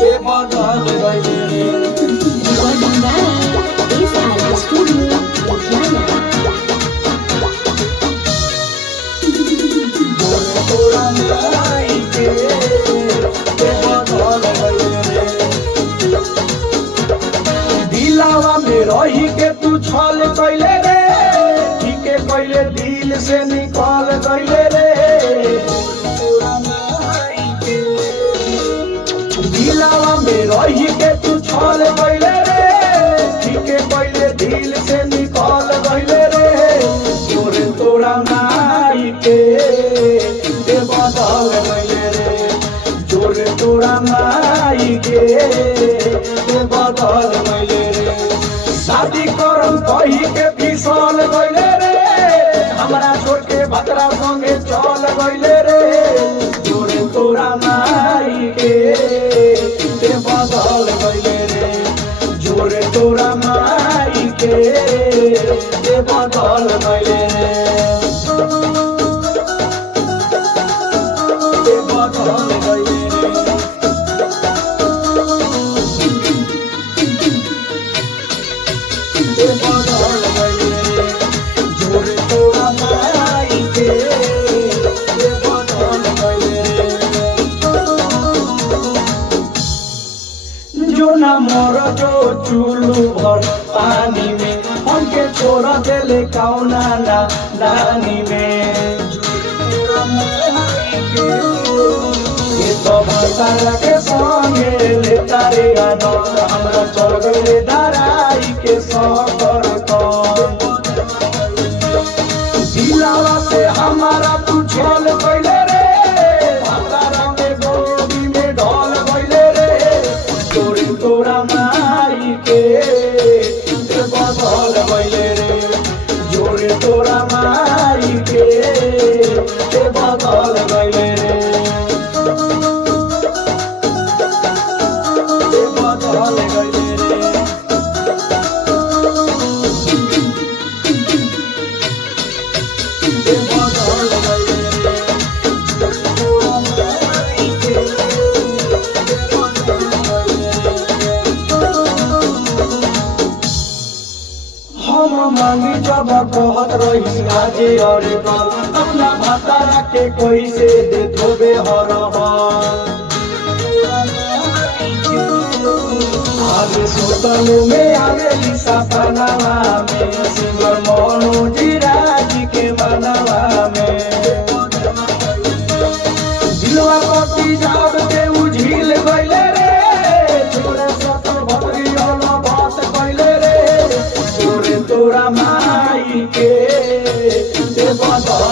ते बदल गइले रे। तोरा माई के ते बदल गइले रे। दिलावा में रही के तू छल कैले रे, ठीके कैले दिल से निकल गइले रे। दिलावा में रही के तू छल कैले रे, ठीके कैले दिल से निकल गइले रे। तोरा माई के ते बदल गइले रे। तोरा माई के ते बदल गइले रे। शादी करम कही के फिसल गइले रे, हमरा छोड़ के भतरा संगे चल गइले रे। तोरा माई के ते बदल गइले रे। तोरा माई के ते बदल गइले रे। ते बदल गइले रे। ते बदल गइले रे। तोरा माई के ते बदल गइले रे। जो ना मोर जो चुल्लू भर पानी में, हमके छोड़ देले कौना ना नानी में। ये तो भंडारा के संगे ले तारे आनंद, हमरा चल गइले दाराई के सफर कौन। दिलावा से हमारा तू छल गइले रे, भंडारा में गोदी में ढल गइले रे। तोरा माई के ते बदल गइले रे। तोरा माई के ते बदल गइले रे। ते बदल गइले रे। ते बदल गइले रे। तोरा माई के ते बदल गइले रे। हम मांगी जब कहत रही आजे और कल, अपना भतारा के कोई से दे धोबे हर आगे सुतलू में आवेली सपनावा में, सिंगर मनोज राजी के मनवा में। दिलवा पति जाब के उझिल गइले रे, छोड़े सत भतरी वाला बात कइले रे। तोरा माई के ते बदल